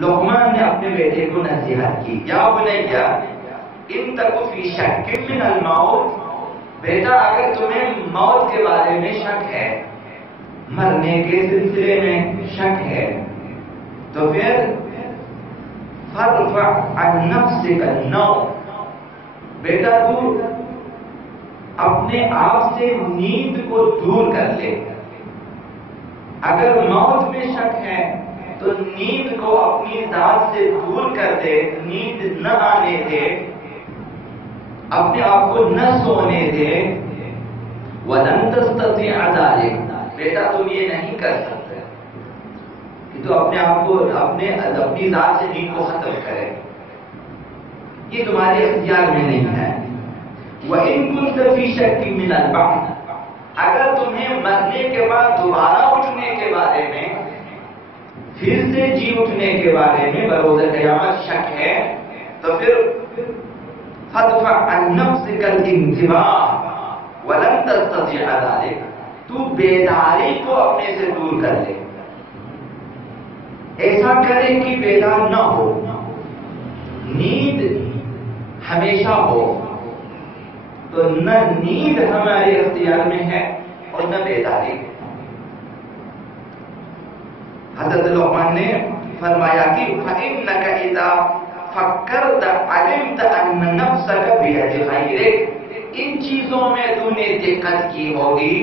لقمان نے اپنے بیٹے کو نصیحت کی، یا بنیا ان تک فی شک من الموت، بیٹا اگر تمہیں موت کے بارے میں شک ہے، مرنے کے سلسلے میں شک ہے، تو پھر فرفع عن نفسک النوم، بیٹا تو اپنے آپ سے نیند کو دور کر لے۔ اگر موت میں شک ہے تو نیند کو اپنی ذات سے دور کر دے، نیند نہ آنے دے، اپنے آپ کو نہ سونے دے۔ وَلَن تَسْتَطِيعَ ذَلِكَ، بیٹا تم یہ نہیں کر سکتے کہ تو اپنے آپ کو اپنی ذات سے نیند کو ختم کرے، یہ تمہارے اختیار میں نہیں ہے۔ وَإِن كُنتَ فِي شَكٍّ مِّنَ الْبَعْثِ، اگر تمہیں مرنے کے بعد دوبارہ اٹھنے کے بارے میں، پھر سے جی اٹھنے کے بارے میں بروز قیامت شک ہے، تو پھر فَادْفَعْ عَن نَفْسِكَ الْانْتِبَاهَ وَلَن تَسْتَطِيعَ ذَلِكَ، تو بیداری کو اپنے سے دور کر لے، ایسا کرے کہ بیدار نہ ہو، نیند ہمیشہ ہو، تو نہ نیند ہمارے اختیار میں ہے اور نہ بیداری۔ حضرت لقمان نے فرمایا کہ فَإِنَّكَ إِذَا فَكَّرْتَ عَلِمْتَ أَنَّ نَفْسَكَ بِيَدِ غَيْرِكَ، ان چیزوں میں تم نے دقت کی ہوگی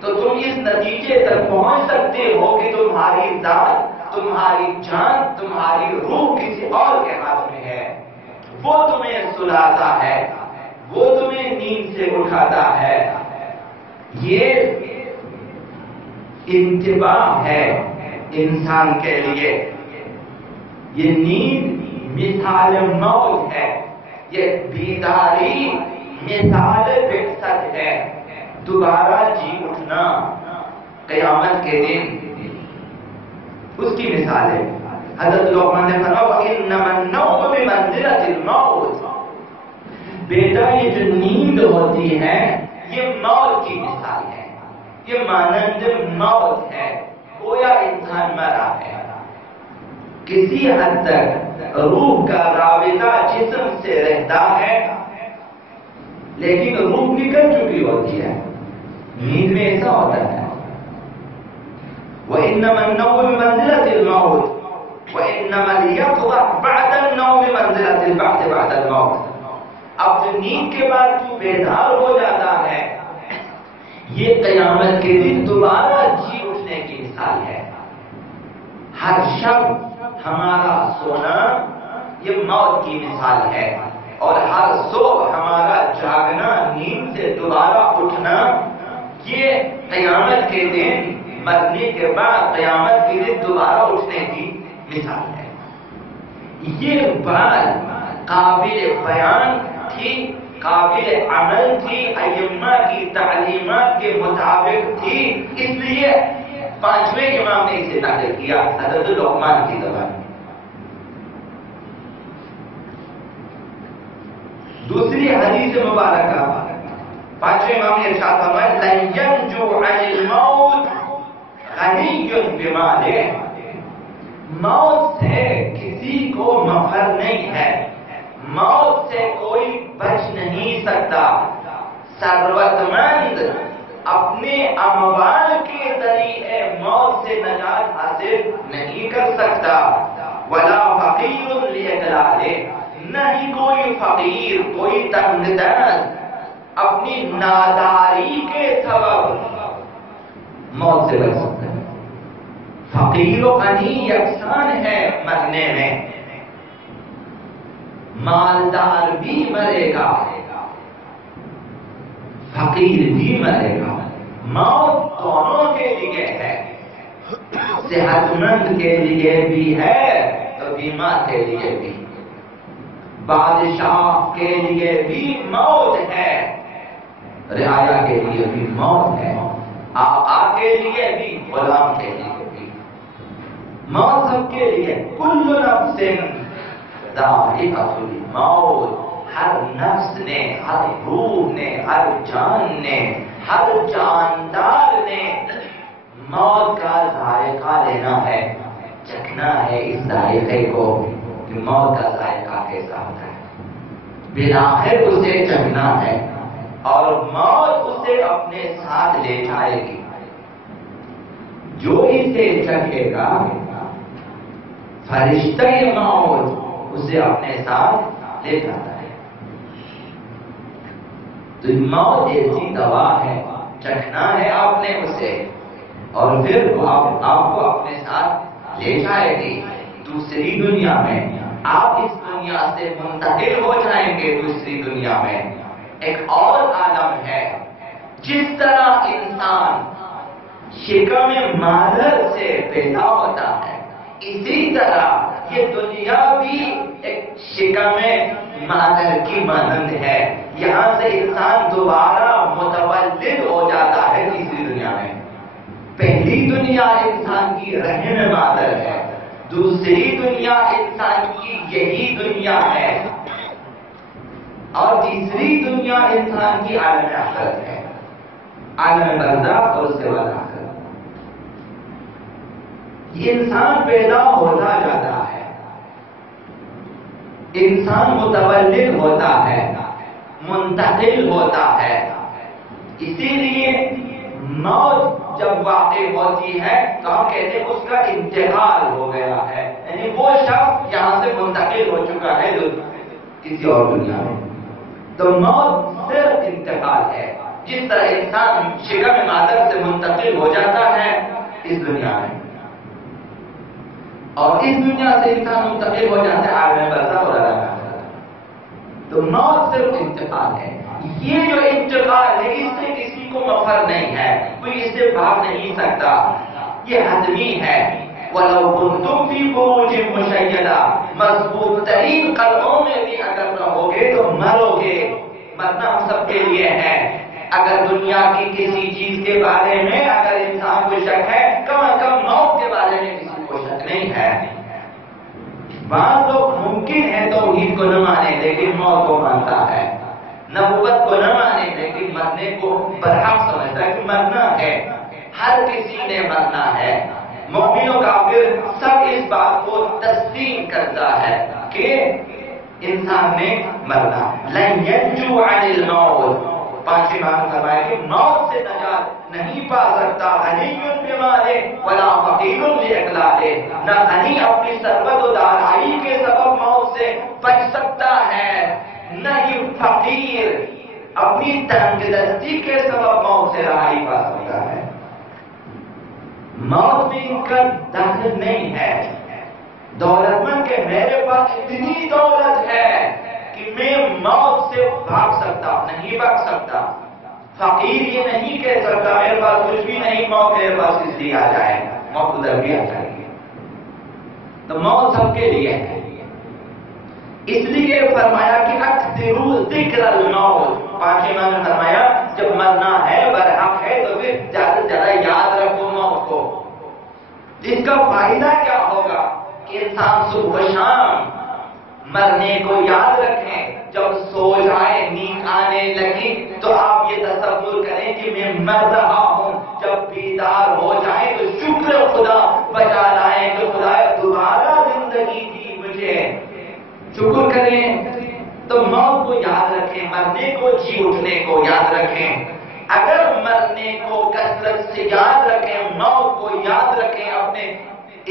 تو تم اس نتیجے تک پہنچ سکتے ہو کہ تمہاری ذات، تمہاری جان، تمہاری روح کسی اور کے ہاتھ میں ہے، وہ تمہیں سلاتا ہے، وہ تمہیں نیند سے اٹھاتا ہے۔ یہ انتباہ ہے انسان کے لیے، یہ نیند مثال موت ہے، یہ بیداری مثال بعثت ہے، دوبارہ جی اٹھنا قیامت کے دن، اس کی مثال ہے۔ حضرت لقمان نے فرمایا وَإِنَّمَا النَّوْمُ بِمَنزِلَةِ الْمَوْتِ، بیٹا یہ جو نیند ہوتی ہے یہ موت کی مثال ہے، یہ مانند موت ہے، گویا انسان مرا ہے، کسی حد تک روح کا رابطہ جسم سے رہتا ہے لیکن روح نکل چکی ہوتی ہے، نیند میں ایسا ہوتا ہے۔ وَإِنَّمَا النَّوْمُ بِمَنزِلَةِ الْمَوْتِ وَإِنَّمَا الْيَقْظَةُ بَعْدَ النَّوْمِ بِمَنزِلَةِ الْبَعْثِ بَعْدَ الْمَوْتِ، اب جو نیند کے بعد تو بیدار ہو جاتا ہے، یہ قیامت کے دن دوبارہ جی اٹھنے کی مثال ہے۔ ہر شب ہمارا سونا یہ موت کی مثال ہے، اور ہر صبح ہمارا جاگنا، نیند سے دوبارہ اٹھنا، یہ قیامت کے دن، مرنے کے بعد قیامت کے دن دوبارہ اٹھنے کی مثال ہے۔ یہ بات قابل بیان تھی، قابل عمل تھی، ائمہ کی تعلیمات کے مطابق تھی، اس لیے پانچویں امام نے اسے نقل کیا حضرت لقمان کی زبان۔ دوسری حدیث مبارکہ پانچویں امام نے ارشاد فرمایا لن ينجو عن الموت غنی بمالہ، موت سے کسی کو مفر نہیں ہے، موت سے کوئی بچ نہیں سکتا، ثروت مند اپنے اموال کے ذریعے موت سے نجات حاصل نہیں کر سکتا، ولا فقیر لیکلالہ، نہ ہی کوئی فقیر، کوئی تنگ دست اپنی ناداری کے سبب موت سے بچ سکتا ہے۔ فقیر و غنی یکساں ہے مرنے میں، مالدار بھی مرے گا، فقیر بھی مرے گا، موت دونوں کے لیے ہے، صحت مند کے لیے بھی ہے تو بیمار کے لیے بھی، بادشاہ کے لیے بھی موت ہے، رعایا کے لیے بھی موت ہے، آقا کے لیے بھی، غلام کے لیے بھی، موت سب کے لیے۔ کل نفس ذائقۃ الموت، ہر نفس نے، ہر روح نے، ہر جان نے، ہر جاندار نے موت کا ذائقہ لینا ہے، چکھنا ہے اس ذائقے کو کہ موت کا ذائقہ کیسا ہوتا ہے، بالآخر اسے چکھنا ہے اور موت اسے اپنے ساتھ لے جائے گی۔ جو اسے چکھے گا فرشتہ موت اسے اپنے ساتھ لے جاتا ہے۔ تو موت ایسی دوا ہے، چکھنا ہے آپ نے اسے اور پھر آپ کو اپنے ساتھ لے جائے گی دوسری دنیا میں۔ آپ اس دنیا سے منتقل ہو جائیں گے دوسری دنیا میں، ایک اور عالم ہے۔ جس طرح انسان شکم مادر سے پیدا ہوتا ہے، اسی طرح یہ دنیا بھی ایک شکم مادر کی مانند ہے۔ یہاں سے انسان دوبارہ متولد ہو جاتا ہے تیسری دنیا میں۔ پہلی دنیا انسان کی رحم مادر ہے، دوسری دنیا انسان کی یہی دنیا ہے، اور تیسری دنیا انسان کی عالم آخرت ہے، عالم برزخ اور اس کے بعد آخرت۔ یہ انسان پیدا ہوتا جاتا ہے، انسان متولد ہوتا ہے، منتقل ہوتا ہے۔ اسی لیے موت جب واقع ہوتی ہے تو ہم کہتے ہیں اس کا انتقال ہو گیا ہے، یعنی وہ شخص یہاں سے منتقل ہو چکا ہے جو کسی اور دنیا میں۔ تو موت صرف انتقال ہے، جس طرح انسان شکم مادر سے منتقل ہو جاتا ہے اس دنیا میں، اور اس دنیا سے انسان منتقل ہو جاتا ہے عالم برزخ اور عالم آخرت۔ تو موت صرف انتقال ہے۔ یہ جو انتقال ہے اس سے کسی کو مفر نہیں ہے، کوئی اس سے بھاگ نہیں سکتا، یہ حتمی ہے۔ وَلَوْ كُنْتُمْ فِي بُرُوجٍ مُشَيَّدَةٍ، مضبوط ترین قلعوں میں بھی اگر رہو گے تو مرو گے۔ مرنا ہم سب کے لیے ہے۔ اگر دنیا کی کسی چیز کے بارے میں اگر انسان کو شک ہے، کم از کم موت کے بارے میں کسی کو شک نہیں ہے۔ بعض لوگ ممکن ہے توحید کو نہ مانے لیکن موت کو مانتا ہے، نبوت کو نہ مانے لیکن مرنے کو برحق سمجھتا ہے کہ مرنا ہے، ہر کسی نے مرنا ہے۔ مومن و کافر سب اس بات کو تسلیم کرتا ہے کہ انسان نے مرنا۔ لن ينجو عن الموت، پانچویں بات فرمایا کہ موت سے نجات نہیں پا سکتا غنی بمالہ ولا فقیر باقلالہ، نہ غنی اپنی ثروت و دارائی کے سبب موت سے بچ سکتا ہے، نہ ہی فقیر اپنی تنگ دستی کے سبب موت سے رہائی پا سکتا ہے۔ موت میں ان کا دخل نہیں ہے۔ دولت مند کہ میرے پاس اتنی دولت ہے کہ میں موت سے بھاگ سکتا، نہیں بھاگ سکتا۔ فقیر یہ نہیں کہہ سکتا میرے پاس کچھ بھی نہیں، موت میرے پاس اس لیے آ جائے، موت ادھر بھی آ جائے گی۔ تو موت سب کے لیے ہے، اس لیے فرمایا کہ اکثروا ذکر الموت، پانچویں میں نے فرمایا جب مرنا ہے برحق ہے تو پھر زیادہ سے زیادہ یاد رکھو موت کو۔ اس کا فائدہ کیا ہوگا کہ انسان صبح و شام مرنے کو یاد رکھیں، جب سو جائے نیند آنے لگی تو آپ یہ تصور کریں کہ میں مر رہا ہوں، جب بیدار ہو جائیں تو شکر خدا بجا لائیں کہ خدا دوبارہ زندگی دی مجھے، شکر کریں۔ تو موت کو یاد رکھیں، مرنے کو جی اٹھنے کو یاد رکھیں۔ اگر مرنے کو کثرت سے یاد رکھیں، موت کو یاد رکھیں، اپنے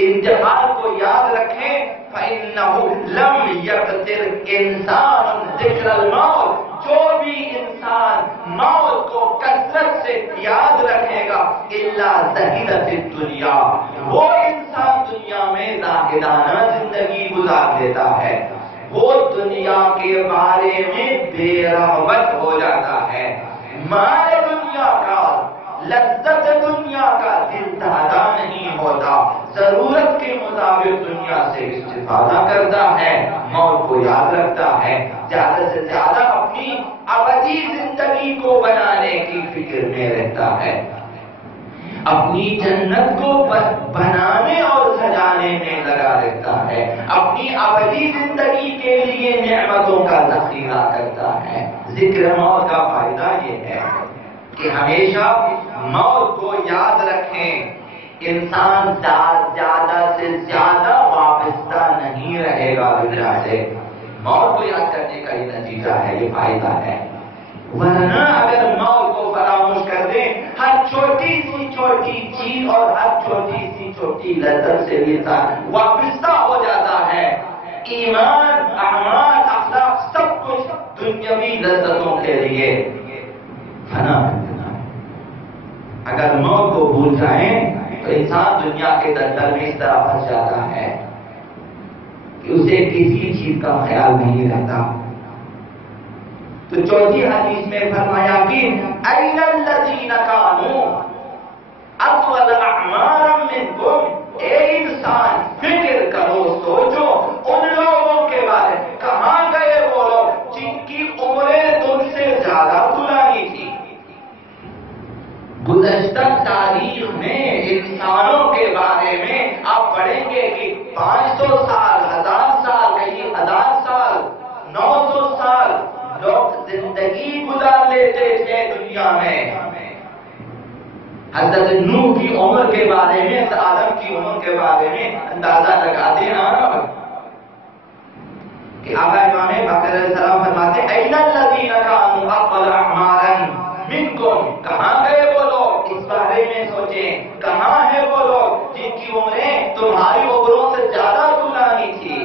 انتقال کو یاد رکھیں، فَإِنَّهُ لَمْ يَقْدِرْ إِنسَانٌ ذِكْرَ الْمَوْتِ، جو بھی انسان موت کو کثرت سے یاد رکھے گا إِلَّا زَهِدَ فِي الدُّنْيَا، وہ انسان دنیا میں زاہدانہ زندگی گزار دیتا ہے، وہ دنیا کے بارے میں بے رغبت ہو جاتا ہے، مال دنیا کا، لذت دنیا کا دل دادا نہیں ہوتا، ضرورت کے مطابق دنیا سے استفادہ کرتا ہے، موت کو یاد رکھتا ہے، زیادہ سے زیادہ اپنی ابدی زندگی کو بنانے کی فکر میں رہتا ہے، اپنی جنت کو بنانے اور سجانے میں لگا رہتا ہے، اپنی ابدی زندگی کے لیے نعمتوں کا ذخیرہ کرتا ہے۔ ذکر موت کا فائدہ یہ ہے کہ ہمیشہ موت کو یاد رکھیں، انسان زیادہ سے زیادہ وابستہ نہیں رہے گا دنیا سے. موت کو یاد کرنے کا یہ نتیجہ ہے، یہ فائدہ ہے. ورنہ اگر موت کو فراموش کر دیں، ہر چھوٹی سی چھوٹی چیز اور ہر چھوٹی سی چھوٹی لذت سے انسان وابستہ ہو جاتا ہے. ایمان، اعمال، اخلاق سب کچھ دنیاوی لذتوں کے لیے فنا کرنا. اگر موت کو بھول جائیں تو انسان دنیا کے دلدل میں اس طرح پھنس جاتا ہے کہ اسے کسی چیز کا خیال نہیں رہتا. تو چوتھی حدیث میں فرمایا کہ اَيْنَ الَّذِينَ كَانُوا أَطْوَلَ أَعْمَارًا مِنْكُمْ. اے انسان فکر کرو، سوچو ان لوگوں کے بارے میں، کہاں گئے وہ لوگ جن کی عمریں تم سے زیادہ پرانی تھی. گزشتہ تاریخ میں انسانوں کے بارے میں آپ پڑھیں گے کہ 500 سال، 1000 سال، کہیں 1000 سال، 900 سال لوگ زندگی گزار لیتے تھے دنیا میں. حضرت نوح کی عمر کے بارے میں، آدم کی عمر کے بارے میں اندازہ لگاتے ہیں کہ آقا امام باقر علیہ السلام فرماتے ہیں اَيْنَ الَّذِينَ كَانُوا أَطْوَلَ أَعْمَارًا مِنْكُمْ. کہاں گئے وہ لوگ؟ اس بارے میں سوچیں، کہاں ہیں وہ لوگ جن کی عمریں تمہاری عمروں سے زیادہ پرانی تھی.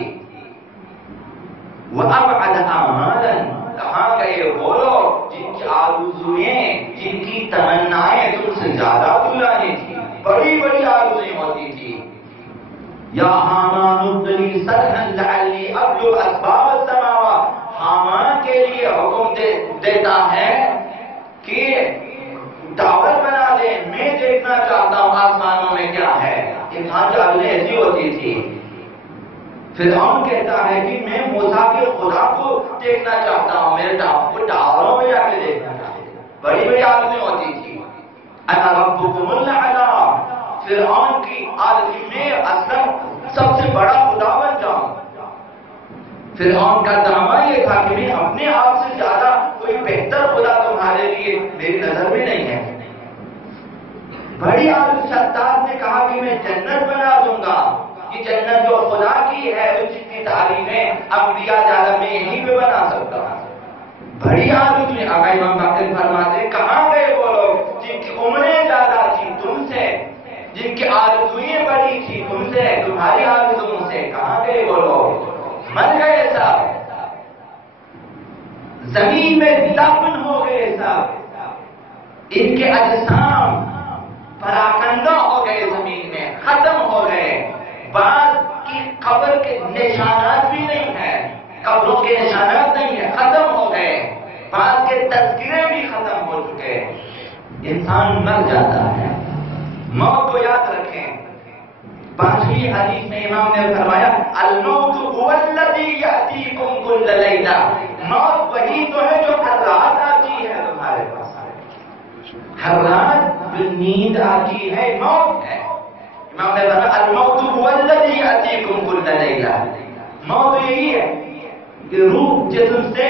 وَأَبْعَدَ أَعْمَالًا. کہاں گئے وہ لوگ جن کی آرزوئیں، جن کی تمنائیں تم سے زیادہ پرانی تھی، بڑی بڑی آرزوئیں ہوتی تھی. یا حامان ابن لی صرحا لعلی ابلغ اسباب السماوات. حامان کے لیے حکم دیتا ہے کہ ٹاور بنا دے، میں دیکھنا چاہتا ہوں آسمانوں میں کیا ہے. انسان کی عقلیں ایسی ہوتی تھی. فرعون کہتا ہے کہ میں موسیٰ کے خدا کو دیکھنا چاہتا ہوں، میرے ٹاوروں میں جا کے دیکھنا چاہتا ہوں. بڑی بڑی عقلیں ہوتی تھی. انا ربکم الاعلی. فرعون کی عالمی میں اصل سب سے بڑا خدا بن جاؤں. فرعون کا دعویٰ یہ تھا کہ میں اپنے آپ سے زیادہ کوئی بہتر خدا تمہارے لیے میری نظر میں نہیں ہے. بڑی عالم شداد نے کہا کہ میں جنت بنا دوں گا. یہ جنت جو خدا کی ہے اس کی تعریفیں انبیاء عالم میں یہیں پہ بنا سکتا ہوں. بڑی عالم نے آقا امام باقر فرماتے کہاں گئے وہ لوگ جن کی عمریں زیادہ تھی تم سے، جن کی آرزوئیں بڑی تھی تم سے، تمہاری آرزوؤں سے. کہاں گئے وہ لوگ؟ مر گئے سب، زمین میں دفن ہو گئے سب. ان کے اجسام پراکندہ ہو گئے، زمین میں ختم ہو گئے. بعض کی قبر کے نشانات بھی نہیں ہیں، قبروں کے نشانات نہیں ہیں، ختم ہو گئے. بعض کے تذکرے بھی ختم ہو چکے. انسان مر جاتا ہے. موت کو یاد رکھیں. 5ویں حدیث میں امام نے فرمایا الموت هو الذی یأتیکم کل لیلہ. موت وہی تو ہے جو ہر رات آتی ہے تمہارے پاس. ہر رات جو نیند آتی ہے موت ہے. امام نے فرمایا الموت هو الذی یأتیکم کل لیلہ. موت یہی ہے کہ روح جسم سے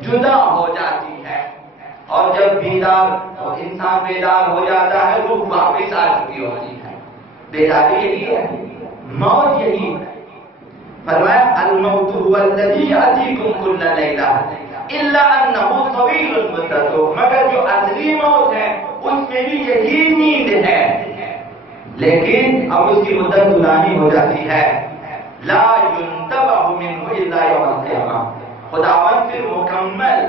جدا ہو جاتی ہے اور جب انسان بیدار ہو جاتا ہے روح واپس آ چکی ہوتی ہے. بیداری یہی ہے، موت یہی ہے. فرمایا الموت هو الذی یأتیکم کل لیلہ الا انہ طویل المدت. مگر جو اصلی موت ہے اس میں بھی یہی نیند ہے، لیکن اب اس کی مدت طولانی ہو جاتی ہے. لا ينتبہ منہ الا یوم القیامہ. خداوند پھر مکمل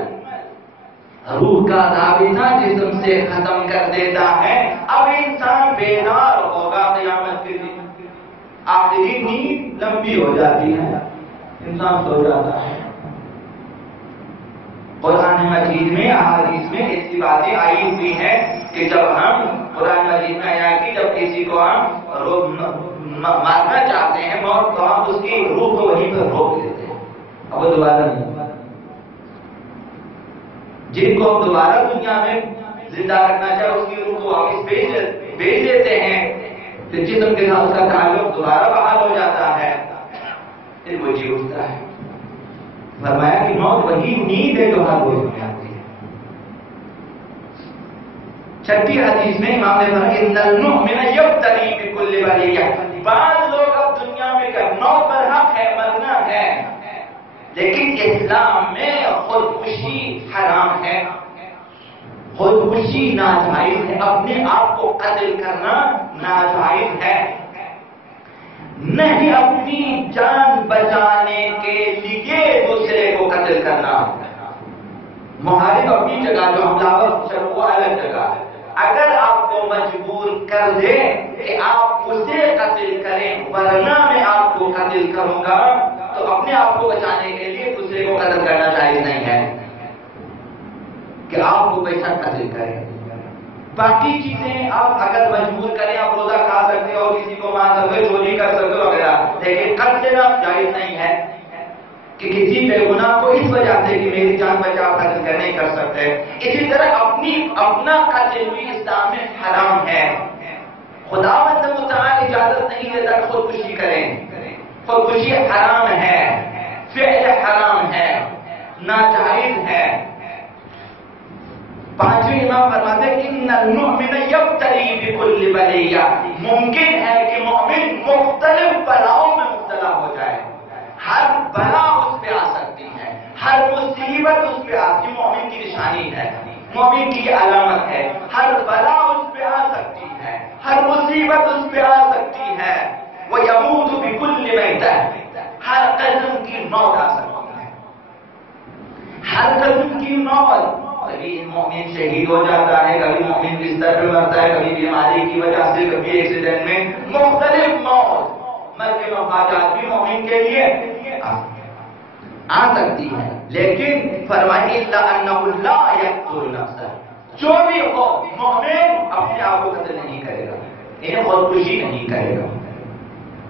روح کا رابطہ جسم سے ختم کر دیتا ہے. اب انسان بیدار ہوگا قیامت کے دن. آخری نیند لمبی ہو جاتی ہے، انسان سو جاتا ہے. قرآن مجید میں احادیث میں ایسی باتیں آئی ہوئی ہیں کہ جب ہم قرآن مجید میں آیا کہ جب کسی کو ہم مارنا چاہتے ہیں موت تو ہم اس کی روح کو وہیں پر روک دیتے ہیں، اب وہ دوبارہ نہیں. جن کو ہم دوبارہ دنیا میں زندہ رکھنا چاہے اس کی روح کو واپس بھیج دیتے ہیں، پھر جسم کے ساتھ اس کا تعلق دوبارہ بحال ہو جاتا ہے، پھر وہ جی اٹھتا ہے. فرمایا کہ موت وہی نیند ہے جو ہر روز میں آتی ہے. چھٹی حدیث میں امام نے فرمایا ان المؤمن یبتلی بکل بلیہ، بعض لوگ اب دنیا میں کہ موت پر حق ہے، مرنا ہے، لیکن اسلام میں خودکشی حرام ہے، خودکشی ناجائز ہے، اپنے آپ کو قتل کرنا ناجائز ہے، نہیں اپنی جان بچانے کے لیے دوسرے کو قتل کرنا۔ محارب اپنی جگہ، جو حملہ وہ الگ جگہ، اگر آپ کو مجبور کر دے کہ آپ اسے قتل کریں ورنہ میں آپ کو قتل کروں گا، تو اپنے آپ کو بچانے کے لیے دوسرے کو قتل کرنا جائز نہیں ہے کہ آپ کو پیسہ قتل کریں۔ باقی چیزیں آپ اگر مجبور کریں، آپ روزہ کھا سکتے ہو، کسی کو مار سکتے ہو، چوری کر سکتے ہو وغیرہ، لیکن قتل جائز نہیں ہے کہ کسی بے گناہ کو اس وجہ سے کہ میری جان بچا قتل کر نہیں کر سکتے۔ اسی طرح اپنا قتل بھی اسلام میں حرام ہے۔ خداوند متعال اجازت نہیں دیتا کہ خودکشی کریں، خودکشی حرام ہے، فعل حرام ہے، ناجائز ہے۔ پانچویں امام فرماتے ہیں ان المؤمن یبتلی بکل بلیہ، ممکن ہے کہ مومن مختلف بلاؤں میں مبتلا ہو جائے، ہر بلا اس پہ آ سکتی ہے، ہر مصیبت اس پہ آتی، مومن کی نشانی ہے، مومن کی علامت ہے، ہر بلا اس پہ آ سکتی ہے، ہر مصیبت اس پہ آ سکتی ہے، وَيَمُوتُ بِكُلِّ مَيْتَةٍ، ہر قسم کی موت آ سکتی ہے، ہر قسم کی موت۔ کبھی مومن شہید ہو جاتا ہے، کبھی مومن بستر پہ مرتا ہے، کبھی بیماری کی وجہ سے، کبھی ایکسیڈنٹ میں، مختلف موت، مرگ کے مفاجات بھی مومن کے لیے آ سکتی ہے، لیکن فرمائے الا انہ لا یقتل نفسہ، جو بھی ہو مومن اپنے آپ کو قتل نہیں کرے گا، انہیں خودکشی نہیں کرے گا۔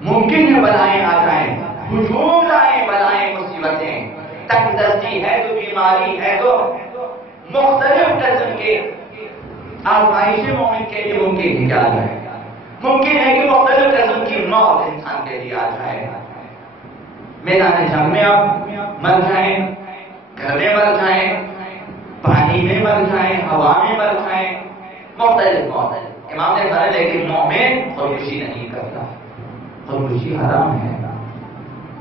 ممکن ہے بلائیں آ جائیں، ہجوم آئیں، بلائیں مصیبتیں، تنگ دستی ہے تو، بیماری ہے تو، مختلف قسم کے آزمائشیں مومن کے لیے ممکن ہے آ جائے، ممکن ہے کہ مختلف قسم کی موت انسان کے لیے آ جائے، میدان جنگ میں آپ مر جائیں، گھر میں مر جائیں، پانی میں مر جائیں، ہوا میں مر جائیں، مختلف موت ہے۔ امام نے کہا لیکن مومن خودکشی نہیں کرتا، خودکشی حرام ہے،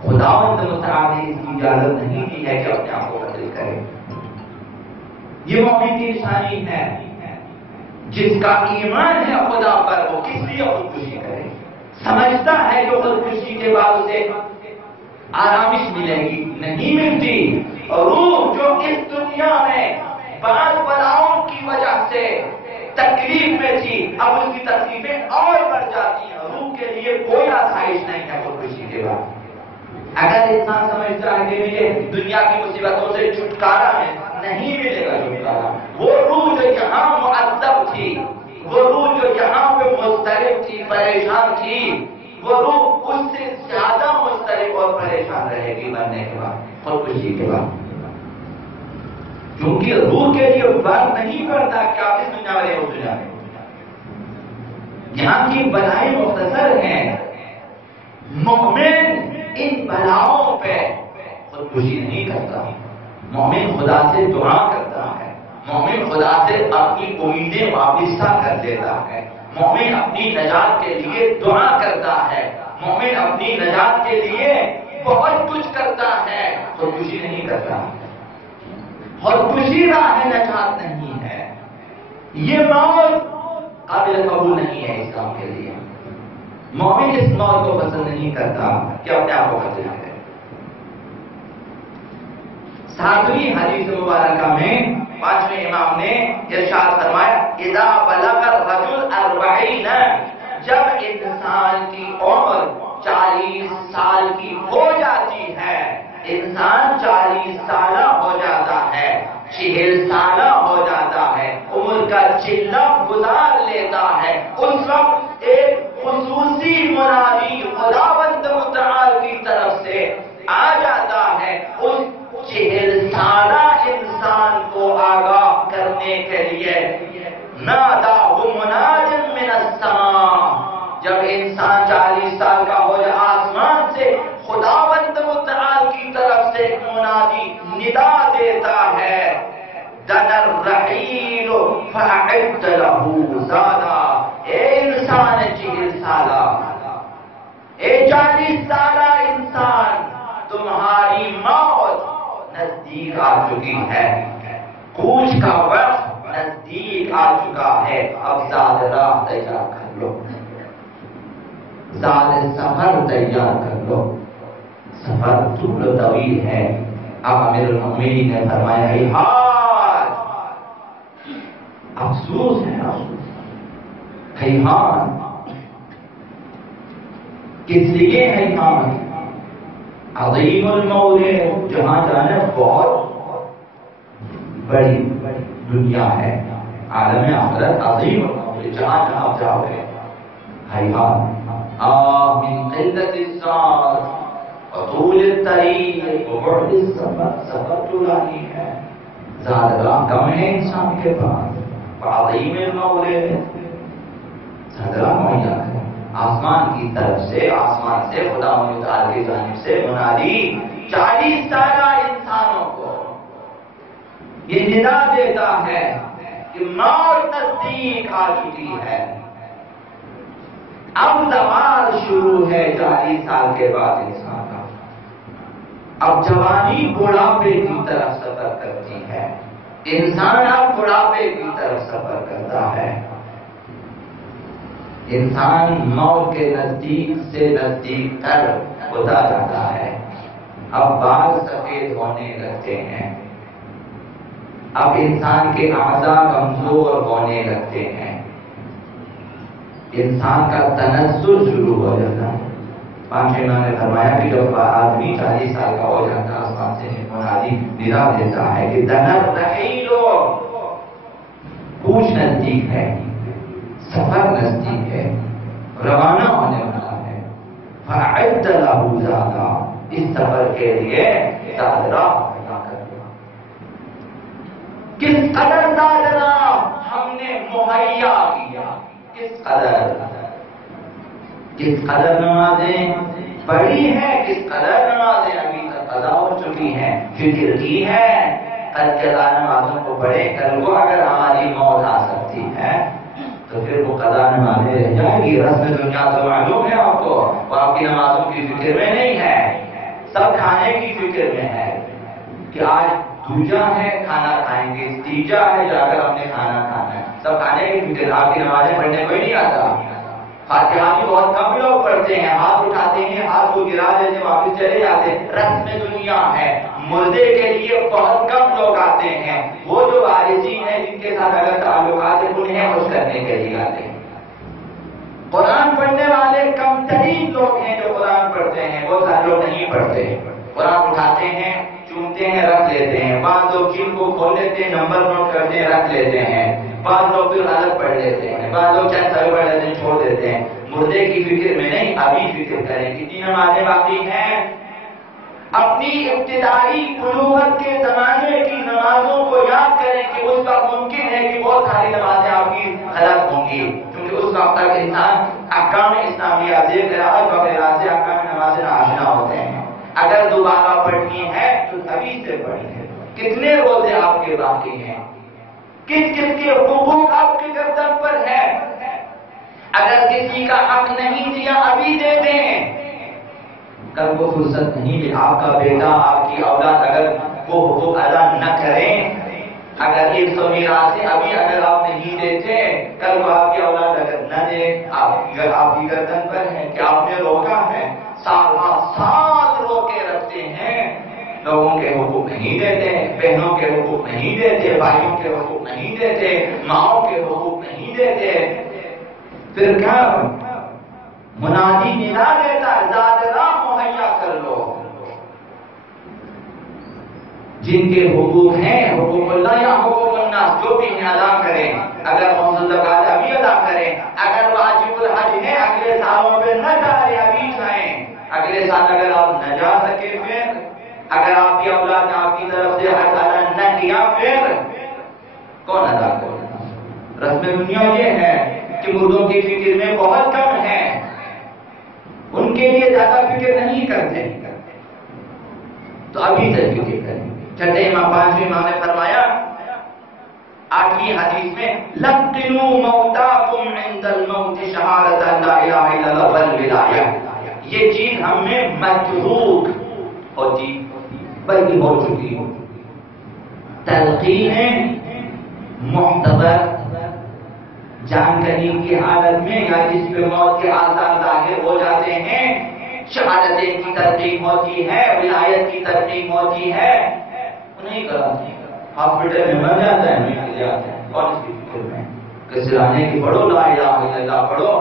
خداوند متعال نے اس کی اجازت نہیں دی ہے کہ اپنے آپ کو قتل کرے۔ یہ مومن کی نشانی ہے، جس کا ایمان ہے خدا پر وہ کس لیے خودکشی کرے، سمجھتا ہے کہ خودکشی کے بعد اسے آرامش ملے گی، نہیں ملتی۔ روح جو اس دنیا میں بعض بلاؤں کی وجہ سے تکلیف میں تھی، اب اس کی تکلیفیں اور بڑھ جاتی ہیں، روح کے لیے کوئی آسائش نہیں ہے خودکشی کے بعد۔ اگر انسان سمجھتا ہے کہ مجھے دنیا کی مصیبتوں سے چھٹکارا ہے، نہیں ملے گا چھٹکارا۔ وہ روح جو یہاں معذب تھی، وہ روح جو یہاں پہ مضطرب تھی، پریشان تھی، وہ روح اس سے زیادہ مضطرب اور پریشان رہے گی مرنے کے بعد، خودکشی کے بعد، کیونکہ روح کے لیے فرق نہیں پڑتا کہ آپ اس دنیا میں اس دنیا میں، یہاں کی بلائیں مختصر ہیں۔ مومن ان بلاؤں پہ خودکشی نہیں کرتا، مومن خدا سے دعا کرتا ہے، مومن خدا سے اپنی امیدیں وابستہ کر دیتا ہے، مومن اپنی نجات کے لیے دعا کرتا ہے، مومن اپنی نجات کے لیے بہت کچھ کرتا ہے، خودکشی نہیں کرتا۔ خودکشی راہ نجات نہیں ہے، یہ موت قابل قبول نہیں ہے اسلام کے لیے۔ مومن اس موت کو پسند نہیں کرتا کہ اپنے آپ کو قتل کرے۔ ساتویں حدیث مبارکہ میں پانچویں امام نے ارشاد فرمایا اذا بلغ الرجل 40، جب انسان کی عمر 40 سال کی ہو جاتی ہے، انسان 40 سالہ ہو جاتا ہے، 40 سالہ ہو جاتا ہے، عمر کا چلہ گزار لیتا ہے، اس وقت ایک خصوصی منادی خداوند متعال کی طرف سے آ جاتا ہے، اس 40 سالہ انسان کو آگاہ کرنے کے لیے، ناداہ مناد من السماء، جب انسان 40 سال کا ہو جائے آسمان سے خداوند متعال کی طرف سے منادی ندا دیتا ہے، دنا الرحیل فأعد له زادا، اے انسان 40 سالہ، اے 40 سالہ انسان، تمہاری موت نزدیک آ چکی ہے، کوچ کا وقت نزدیک آ چکا ہے، اب زاد راہ تیار کر لو، زاد سفر تیار کر لو، سفر طول و طویل ہے۔ اب امیر المؤمنین نے فرمایا ہیہات، افسوس ہے، افسوس، ہیہات، کس لیے ہیہات؟ عظیم المورد، جہاں جانا بہت بڑی دنیا ہے، عالم آخرت عظیم المورد، جہاں آپ جاؤ گے، ہیہات، من قلت الزاد وطول الطریق وبعد السفر، سفر طولانی ہے، زاد راہ کم ہے انسان کے پاس، عظیم المورد، زاد راہ مہیا ہے، آسمان کی طرف سے، آسمان سے خدا متعال کی جانب سے منادی 40 سالہ انسانوں کو یہ ندا دیتا ہے کہ موت نزدیک آ چکی ہے، اب زوال شروع ہے 40 سال کے بعد انسان کا، اب جوانی بڑھاپے کی طرف سفر کرتی ہے، انسان اب بڑھاپے کی طرف سفر کرتا ہے، انسان موت کے نزدیک سے نزدیک تر ہوتا جاتا ہے، اب بال سفید ہونے لگتے ہیں، اب انسان کے اعضاء کمزور ہونے لگتے ہیں، انسان کا تنزل شروع ہو جاتا ہے۔ پانچ امام نے فرمایا کہ جب آدمی 40 سال کا ہو جاتا ہے، آسمان سے منادی ندا دیتا ہے کہ دنا الرحیل، کوچ نزدیک ہے، سفر نزدیک ہے، روانہ ہونے والا ہے، فأعد له زادا، اس سفر کے لیے زاد راہ پیدا کر دو۔ کس قدر زاد راہ ہم نے مہیا کیا، کس قدر نمازیں پڑھی ہیں، کس قدر نمازیں ابھی تک قضا ہو چکی ہیں، فکر کی ہے کل کے نمازوں کو پڑھے، کل کو اگر ہماری موت آ سکتی ہے تو پھر وہ قضا نمازیں رہ جائے گی۔ رسم دنیا تو معلوم ہے آپ کو، اور آپ کی نمازوں کی فکر میں نہیں ہے، سب کھانے کی فکر میں ہے کہ آج دوجا ہے کھانا کھائیں گے، تیجا ہے جا کر ہم نے کھانا کھانا ہے، سب کھانے کی فکر۔ آپ کی نمازیں پڑھنے کوئی نہیں آتا، فاتحہ بھی بہت کم لوگ پڑھتے ہیں، ہاتھ اٹھاتے ہیں، ہاتھ کو گرا دیتے واپس چلے جاتے ہیں، رسم دنیا ہے۔ مردے کے لیے بہت کم لوگ آتے ہیں، وہ جو وارثین ہیں جن کے ساتھ اگر تعلقات ہیں انہیں خوش کرنے کے لیے آتے ہیں۔ قرآن پڑھنے والے کم ترین لوگ ہیں جو قرآن پڑھتے ہیں، وہ سارے لوگ نہیں پڑھتے، قرآن اٹھاتے ہیں، چومتے ہیں، رکھ لیتے ہیں، بعض لوگ جن کو کھول لیتے ہیں، نمبر نوٹ کرتے ہیں، رکھ لیتے ہیں، بعض لوگ پھر غلط پڑھ لیتے ہیں، بعض لوگ چند سال پڑھ لیتے ہیں، چھوڑ دیتے ہیں۔ مردے کی فکر میں نہیں، ابھی فکر کریں کتنی نمازیں باقی ہیں۔ اپنی ابتدائی بلوغت کے زمانے کی نمازوں کو یاد کریں کہ اس وقت ممکن ہے کہ بہت ساری نمازیں آپ کی غلط ہوں گی، کیونکہ اس وقت تک انسان احکام اسلامیہ سے قراءت وغیرہ سے احکام نماز آشنا ہوتے ہیں۔ اگر دوبارہ پڑھنی ہے تو ابھی سے پڑھیں۔ کتنے روزے آپ کے باقی ہیں، کس کس کے حقوق آپ کے گردن پر ہے، اگر کسی کا حق نہیں دیا ابھی دے دیں، کل وہ فرصت نہیں کہ آپ کا بیٹا، آپ کی اولاد اگر وہ حقوق ادا نہ کریں، اگر اس میراث سے ابھی اگر آپ نہیں دیتے، کل وہ آپ کی اولاد اگر نہ دے، آپ کی گردن پر ہے کہ آپ نے روکا ہے، سال روکے رکھتے ہیں، لوگوں کے حقوق نہیں دیتے، بہنوں کے حقوق نہیں دیتے، بھائیوں کے حقوق نہیں دیتے، ماؤں کے حقوق نہیں دیتے، پھر کیا منادی ندا دیتا ہے زاد راہ مہیا کر لو۔ جن کے حقوق ہیں، حقوق اللہ یا حقوق الناس، جو بھی ہیں ادا کریں، اگر خمس زکوٰۃ ابھی ادا کریں، اگر واجب الحج ہے اگلے سالوں میں نہ جائیں، ابھی جائیں، اگلے سال اگر آپ نہ جا سکے، پھر اگر آپ کی اولاد نے آپ کی طرف سے حج ادا نہ کیا، پھر کون ادا کرے؟ رسم دنیا یہ ہے کہ مردوں کی فکر میں بہت کم ہے، ان کے لیے زیادہ فکر نہیں کرتے، تو ابھی سے فکر کریں۔ چھٹے امام، پانچویں امام نے فرمایا 8ویں حدیث میں لقنوا موتاکم عند الموت شہادۃ لا الہ الا اللہ والولایہ، یہ چیز ہم میں متروک ہوتی بلکہ ہو چکی، تلقین محتضر جان کنین کی حالت میں یا جس پہ موت کے آثار ظاہر ہو جاتے ہیں شہادت کی تلقین ہوتی ہے، ولایت کی تلقین ہوتی ہے، انہیں کراتے ہیں۔ ہاسپٹل میں مر جاتا ہے نہیں لے آتے ہیں، کون اس کی فکر میں کہ سلانے کی پڑھو لا الہ الا اللہ پڑھو،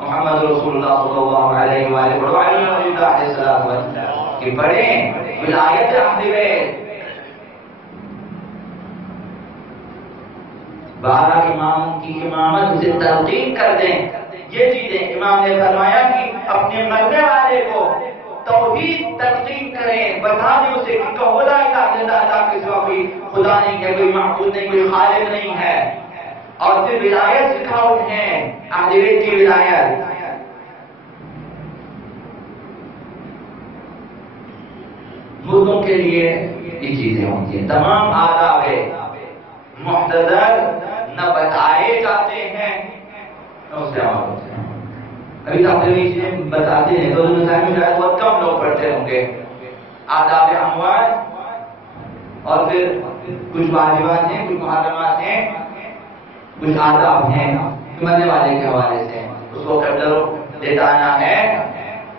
محمد رسول اللہ صلی اللہ علیہ وآلہ پڑھو، علی علیہ السلام کی پڑھیں، ولایت اہل بیت۔ بارہ امام کی امامت اسے تلقین کر دیں، یہ چیزیں امام نے فرمایا کہ اپنے مرنے والے کو توحید تلقین کریں، بتا دیں اسے کہ کہو لا الہ الا اللہ کے سوا کوئی خدا نہیں ہے، کوئی معبود نہیں، کوئی خالق نہیں ہے، اور پھر ولایت سکھاؤ انہیں، اہل بیت کی ولایت۔ مردوں کے لیے یہ چیزیں ہوتی ہیں، تمام آداب محتضر نہ بتائے جاتے ہیں نہ اس سے عمل ہوتے ہیں۔ ابھی تک یہ چیزیں بتاتے ہیں تو مسائل میں شاید بہت کم لوگ پڑھتے ہوں گے، آداب اموات، اور پھر کچھ واجبات ہیں، کچھ محرمات ہیں، کچھ آداب ہیں مرنے والے کے حوالے سے۔ اس کو قبلہ لیٹانا ہے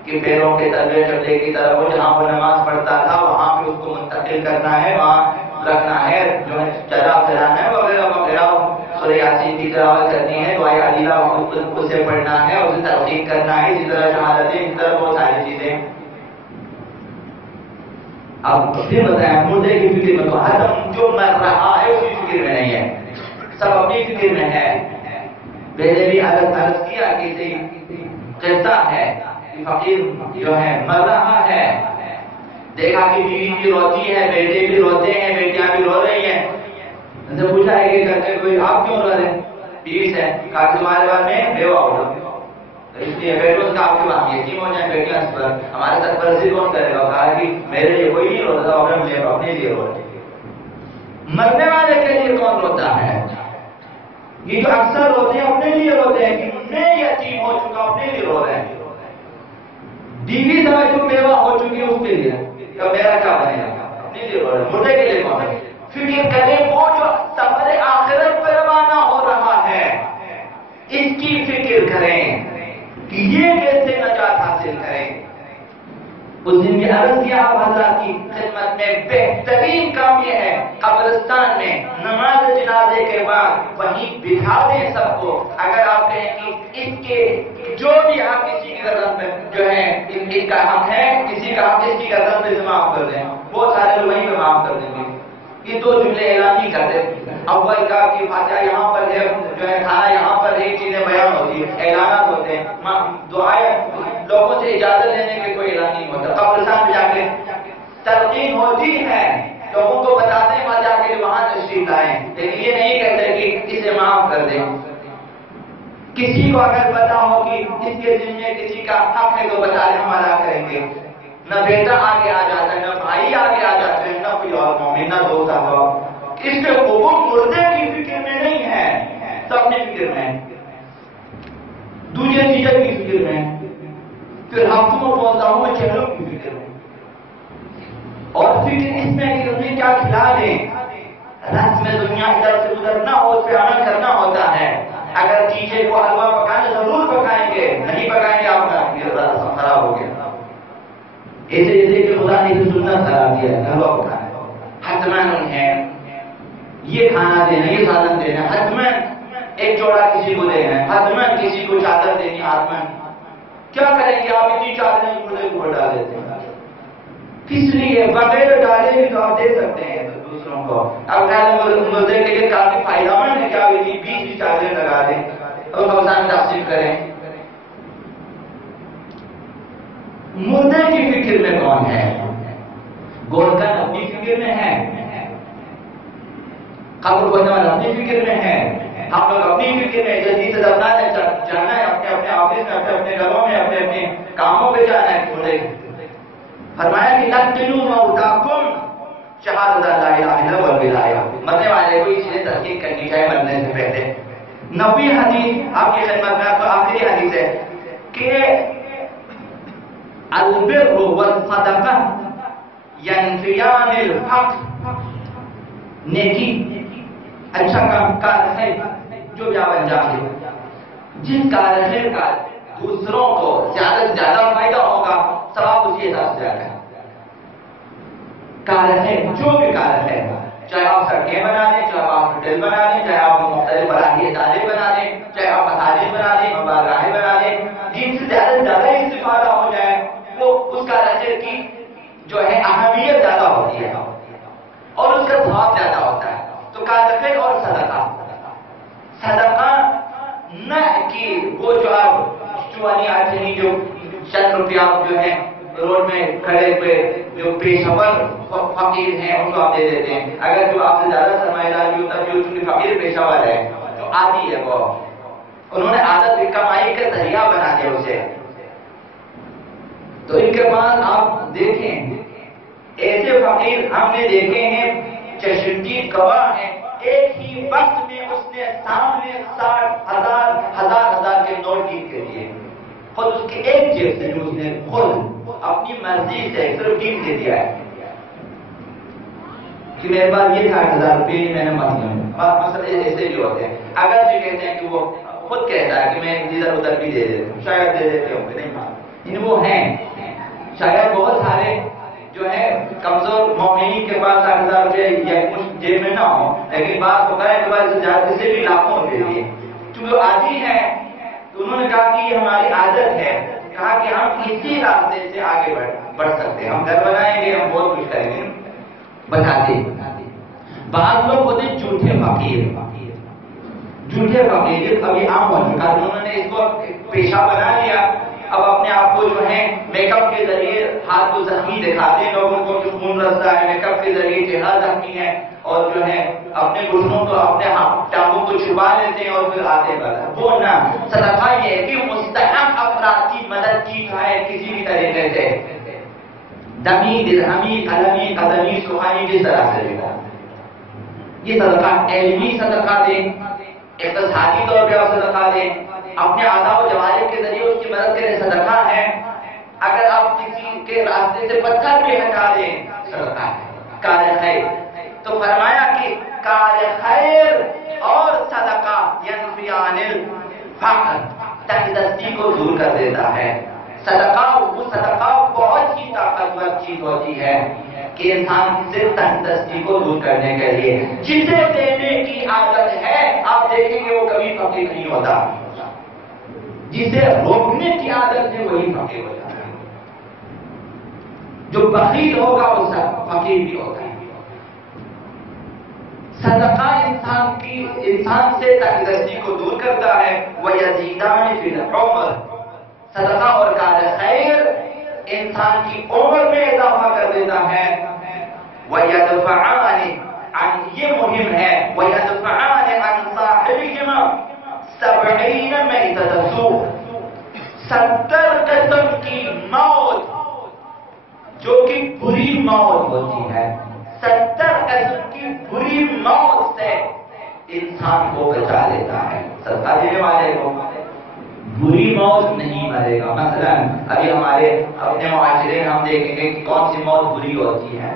کہ پیروں کے تلوے قبلے کی طرف ہو، جہاں وہ نماز پڑھتا تھا وہاں پہ اس کو منتقل کرنا ہے، وہاں رکھنا ہے، جو ہے چلا پھرانا ہے وغیرہ وغیرہ، سورہ یاسین کی تلاوت کرنی ہے، دعائے علیلہ اسے پڑھنا ہے، اسے تلقین کرنا ہے، اسی طرح شہادتیں، اسی طرح بہت ساری چیزیں۔ اب پھر بتایا مردے کی فکر میں تو حتم جو مر رہا ہے اسی فکر میں نہیں ہے، سب اپنی فکر میں ہے۔ پہلے بھی عرض کیا کہ قصہ ہے کہ فقیر جو ہے مر رہا ہے، دیکھا کہ بیوی بھی روتی ہے، بیٹے بھی روتے ہیں، بیٹیاں بھی رو رہی ہیں، ان سے پوچھا ہے کہ کرتے کوئی آپ کیوں رو رہے ہیں؟ بیوی سے کہا کہ تمہارے بارے میں بیوہ ہو، اس لیے بیٹوں سے آپ کے وہاں یتیم ہو جائیں، بیٹیاں اس پر ہمارے تک پرستی کون کرے گا؟ کہا کہ میرے لیے کوئی نہیں روتا تھا، اپنے لیے روتے۔ مرنے والے کے لیے کون روتا ہے؟ یہ جو اکثر روتے ہیں اپنے لیے روتے ہیں کہ میں یتیم ہو چکا، اپنے لیے رو رہے ہیں۔ بیوی سمجھو بیوہ ہو چکی ہے، اس کے لیے کہ میرا کیا بنے گا، اپنے لیے رو رہے ہیں، مردے کے لیے کون ہے؟ فکر کریں وہ جو سفر آخرت پر روانہ ہو رہا ہے، اس کی فکر کریں کہ یہ کیسے نجات حاصل کریں۔ اس دن بھی عرض کیا آپ حضرات کی خدمت میں، بہترین کام یہ ہے قبرستان میں نماز جنازے کے بعد وہیں بٹھا دیں سب کو۔ اگر آپ کہیں کہ اس کے جو بھی آپ کسی کی گردن میں جو ہے ان کا حق ہے، کسی کا حق اس کی گردن میں سے معاف کر دیں، بہت سارے لوگ وہیں پہ معاف کر دیں گے۔ یہ دو جملے اعلان نہیں کرتے، اول کا کہ فاتحہ یہاں پر ہے، جو ہے کھانا یہاں پر ہے، چیزیں بیان ہوتی ہیں، اعلانات ہوتے ہیں، دعائیں لوگوں سے اجازت لینے کے کوئی اعلان نہیں ہوتا۔ قبرستان میں جا کے تلقین ہوتی ہے، لوگوں کو بتاتے ہیں وہاں جا کے وہاں تشریف لائیں، لیکن یہ نہیں کہتے کہ اسے معاف کر دیں۔ کسی کو اگر پتا ہو کہ اس کے ذمے کسی کا حق ہے تو بتا دیں، ہم ادا کریں گے۔ نہ بیٹا آگے آ جاتا ہے، نہ بھائی آگے آ جاتے ہیں، نہ کوئی اور مومن، نہ دوست احباب۔ اس کے قبول مردے کی فکر میں نہیں ہے، سب اپنی فکر میں، دوسرے چیزیں کی فکر میں، پھر ہفتوں میں بولتا ہوں میں چہروں کی فکر میں، اور فکر اس میں کہ انہیں کیا کھلا دیں۔ رس میں دنیا ادھر سے ادھر نہ ہو، اس پہ عمل کرنا ہوتا ہے۔ اگر چیزیں کو حلوہ پکانے ضرور پکائیں گے، نہیں پکائیں گے آپ کا رسم خراب ہو گیا۔ ایسے جیسے کہ خدا نے سنت خراب کیا ہے، حلوہ پکانا حتمن ہے، یہ کھانا دینا، یہ سادن دینا، حتمن ایک جوڑا کسی کو دینا ہے، حتمن کسی کو چادر دینی، حتمن کیا کریں گے آپ اتنی چادریں مردے کو ڈال دیتے ہیں، کس لیے؟ بغیر ڈالے بھی تو آپ دے سکتے ہیں دوسروں کو۔ اب مردے کے لیے کافی فائدہ مند ہے کہ آپ اتنی 20 چادریں لگا دیں اور خبرستان تقسیم کریں۔ مردے کی فکر میں کون ہے؟ گولکن اپنی فکر میں ہے، قبر بننے والا اپنی فکر میں ہے، ہم لوگ اپنی فکر میں جلدی سے دفنا ہے، جانا ہے اپنے اپنے آفس میں، اپنے اپنے گھروں میں، اپنے اپنے کاموں پہ جانا ہے۔ بولے فرمایا کہ لقنوا موتاکم شہادۃ لا الہ الا اللہ والولایہ، مرنے والے کو یہ چیزیں تلقین کرنی چاہیے مرنے سے پہلے۔ 90 حدیث آپ کی خدمت میں، تو آخری حدیث ہے کہ البر والصدقہ ینفیان الفقر، نیکی اچھا کام کار ہے جو بھی آپ انجام دیں، جس کار خیر کا دوسروں کو زیادہ سے زیادہ فائدہ ہوگا ثواب اسی حساب سے جائے گا۔ کار ہے جو بھی کار ہے، چاہے آپ سڑکیں بنا دیں، چاہے آپ ہوٹل بنا دیں، چاہے آپ مختلف فلاحی ادارے بنا دیں، چاہے آپ مساجد بنا دیں، مبارگاہیں بنا دیں، جن سے زیادہ سے زیادہ استفادہ ہو جائے وہ اس کار خیر کی جو ہے اہمیت زیادہ ہوتی ہے اور اس کا ثواب زیادہ ہوتا ہے۔ تو کار خیر اور صدقہ، صدقہ نہ کہ وہ جو آپ چوانی آٹھنی جو چند روپیہ جو ہے روڈ میں کھڑے ہوئے جو پیشور فقیر ہیں ان کو آپ دے دیتے ہیں۔ اگر جو آپ سے زیادہ سرمایہ داری ہوتا ہے جو چونکہ فقیر پیشور ہے، جو عادی ہے، وہ انہوں نے عادت کمائی کا ذریعہ بنا دیا اسے، تو ان کے بعد آپ دیکھیں ایسے فقیر ہم نے دیکھے ہیں، چشمدید گواہ ہیں، ایک ہی وقت میں اس نے سامنے 60,000 کے نوٹ گن کے دیے، خود اس کے ایک جیب سے جو اس نے خود اپنی مرضی سے صرف گن کے دیا ہے کہ میرے پاس یہ 60,000 روپے میں نے مسئلے ایسے بھی ہوتے ہیں۔ اگر جو کہتے ہیں کہ وہ خود کہتا ہے کہ میں ادھر ادھر بھی دے دیتا ہوں، شاید دے دیتے ہوں گے، نہیں مانتے وہ ہیں، شاید بہت سارے جو ہے کمزور مومنین کے پاس 60,000 روپے یا کچھ جیب میں نہ ہو، لیکن بات ہوتا ہے کہ بعض زیادہ سے بھی لاکھوں روپے دیے، چونکہ عادی ہے تو انہوں نے کہا کہ یہ ہماری عادت ہے، کہا کہ ہم اسی راستے سے آگے بڑھ سکتے ہیں، ہم گھر بنائیں گے، ہم بہت کچھ کریں گے، بتاتے۔ بعض لوگ ہوتے ہیں جھوٹے فقیر، جھوٹے فقیر ابھی عام ہو چکا، انہوں نے اس کو پیشہ بنا لیا، اب اپنے آپ کو جو ہے میک اپ کے ذریعے ہاتھ کو زخمی دکھاتے ہیں لوگوں کو کہ خون رستا ہے، میک اپ کے ذریعے چہرہ زخمی ہے، اور جو ہے اپنے گھٹنوں کو اپنے ٹانگوں کو چھپا لیتے ہیں اور پھر آتے بڑھا وہ نہ۔ صدقہ یہ ہے کہ مستحق افراد کی مدد کی جائے کسی بھی طریقے سے، دمی درہمی قلمی قدمی سخانی جس طرح سے بھی ہو، یہ صدقہ علمی صدقہ دیں، اقتصادی طور پہ آپ صدقہ دیں، اپنے اعضاء و جوارح کے ذریعے اس کی مدد کریں، صدقہ ہے۔ اگر آپ کسی کے راستے سے پتھر بھی ہٹا دیں صدقہ ہے، کار خیر۔ تو فرمایا کہ کار خیر اور صدقہ ینفیان الفقر، تنگ دستی کو دور کر دیتا ہے۔ صدقہ وہ صدقہ بہت ہی طاقتور چیز ہوتی ہے کہ انسان سے تنگ دستی کو دور کرنے کے لیے، جسے دینے کی عادت ہے آپ دیکھیں گے وہ کبھی فقیر نہیں ہوتا، جسے روکنے کی عادت ہے وہی فقیر ہو جاتا ہے، جو بخیل ہوگا وہ فقیر بھی ہوتا ہے۔ صدقہ انسان سے تنگ دستی کو دور کرتا ہے، وَيَزِيدَانِ فِي الْعُمْرِ، صدقہ اور کار خیر انسان کی عمر میں اضافہ کر دیتا ہے، وَيَدْفَعَانِ عن، یہ مہم ہے، وَيَدْفَعَانِ عن صَاحِبِهِمَا 70 مِيتَةَ سُوءٍ، 70 قسم کی موت جو کہ بری موت ہوتی ہے، 70 قسم کی بری موت سے انسان کو بچا لیتا ہے۔ صدقہ دینے والے کو بری موت نہیں مرے گا۔ مثلا ابھی ہمارے اپنے معاشرے میں ہم دیکھیں گے کہ کون سی موت بری ہوتی ہے۔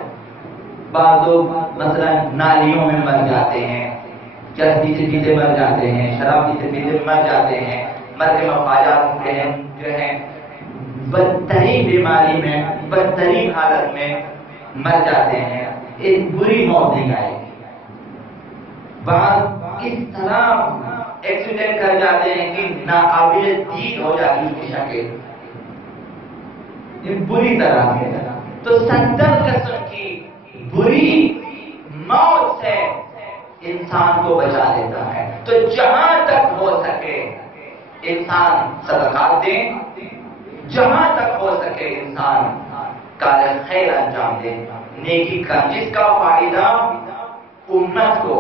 بعض لوگ مثلا نالیوں میں مر جاتے ہیں، چربی سے پیتے مر جاتے ہیں، شراب پیتے پیتے مر جاتے ہیں، مر کے مفاجات جو ہے بدترین بیماری میں بدترین حالت میں مر جاتے ہیں، ایک بری موت نہیں آئے گی۔ بعض اس طرح ایکسیڈنٹ کر جاتے ہیں کہ ناقابل دید ہو جاتی اس کی شکل، یہ بری طرح ہے۔ تو 70 قسم کی بری موت سے انسان کو بچا لیتا ہے۔ تو جہاں تک ہو سکے انسان صدقات دیں، جہاں تک ہو سکے انسان کار خیر انجام دے، نیکی کا، جس کا فائدہ امت کو،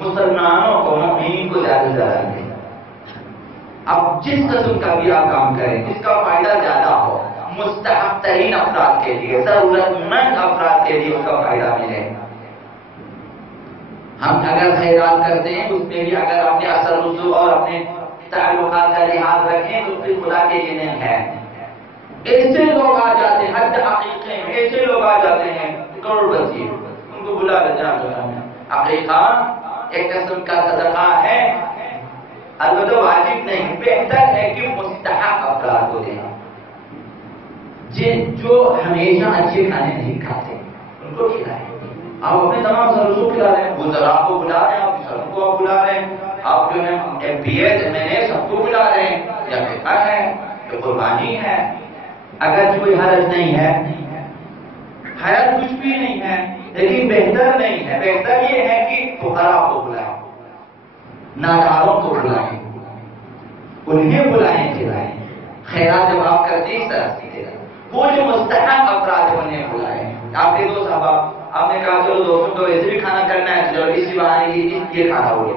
مسلمانوں کو، مومنین کو زیادہ سے زیادہ دے۔ اب جس قسم کا بھی آپ کام کریں، جس کا فائدہ زیادہ ہو، مستحق ترین افراد کے لیے، ضرورت مند افراد کے لیے اس کا فائدہ ملے۔ ہم اگر خیرات کرتے ہیں اس میں بھی اگر اپنے اثر رسوخ اور اپنے تعلقات کا لحاظ رکھیں تو پھر خدا کے لیے نہیں ہے. ایسے لوگ آ جاتے ہیں حج عقیقے میں، ایسے لوگ آ جاتے ہیں کروڑ پتی، ان کو بلا لیتے ہیں. عقیقہ ایک قسم کا صدقہ ہے، البتہ واجب نہیں، بہتر ہے کہ مستحق افراد کو دینا. جو ہمیشہ اچھے کھانے نہیں کھاتے ان کو کھلائیں. آپ اپنے تمام ضرورتوں کو کھلا رہے ہیں، وزراء کو بلا رہے ہیں، آپ سب کو آپ بلا رہے ہیں، آپ جو ہے M P S M N A سب کو بلا رہے ہیں. یہ بہتر ہے، یہ قربانی ہے. اگر کوئی حرج نہیں ہے، حرج کچھ بھی نہیں ہے، لیکن بہتر نہیں ہے. بہتر یہ ہے کہ فقراء کو بلائیں، ناداروں کو بلائیں، انہیں بلائیں، کھلائیں. خیرات جب آپ کرتے ہیں اس طرح سے وہ جو مستحق افراد ہیں انہیں بلائیں. آپ کے دوست احباب، آپ نے کہا چلو دوستوں کو ویسے بھی کھانا کرنا ہے، چلو اسی بہانے یہ کھانا وہ